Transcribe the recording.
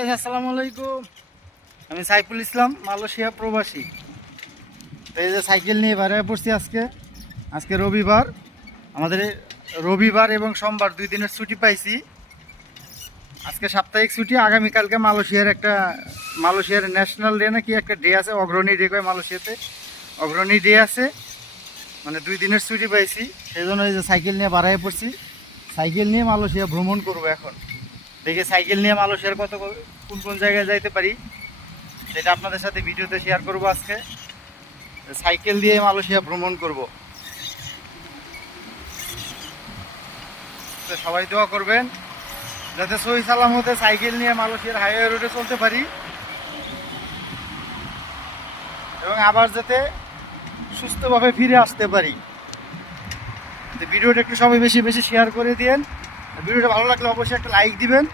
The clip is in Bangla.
আসসালামু আলাইকুম। আমি সাইফুল ইসলাম, মালয়েশিয়া প্রবাসী। এই যে সাইকেল নিয়ে বেরিয়ে পড়ছি আজকে রবিবার। আমাদের রবিবার এবং সোমবার 2 দিনের ছুটি পাইছি। আজকে সাপ্তাহিক ছুটি। আগামীকালকে মালয়েশিয়ার ন্যাশনাল ডে নাকি একটা ডে আছে, অগ্রণী ডে কয় মালয়েশিয়াতে, অগ্রণী ডে আছে। মানে 2 দিনের ছুটি পাইছি, সেই জন্য এই যে সাইকেল নিয়ে বেরিয়ে পড়ছি। সাইকেল নিয়ে মালয়েশিয়া ভ্রমণ করবো এখন। দেখি সাইকেল নিয়ে মালয়েশিয়ার কোন কোন জায়গায় যাইতে পারি, সেটা আপনাদের সাথে ভিডিওতে শেয়ার করব। আজকে সাইকেল দিয়ে মালয়েশিয়া ভ্রমণ করব। তো সবাই দোয়া করবেন যাতে সহি সালামতে সাইকেল নিয়ে মালয়েশিয়ার হাইওয়ে রোডে চলতে পারি এবং আবার যাতে সুস্থভাবে ফিরে আসতে পারি। তো ভিডিওটা একটু সবাই বেশি বেশি শেয়ার করে দিয়েন। ভিডিওটা ভালো লাগলে অবশ্যই একটা লাইক দিবেন।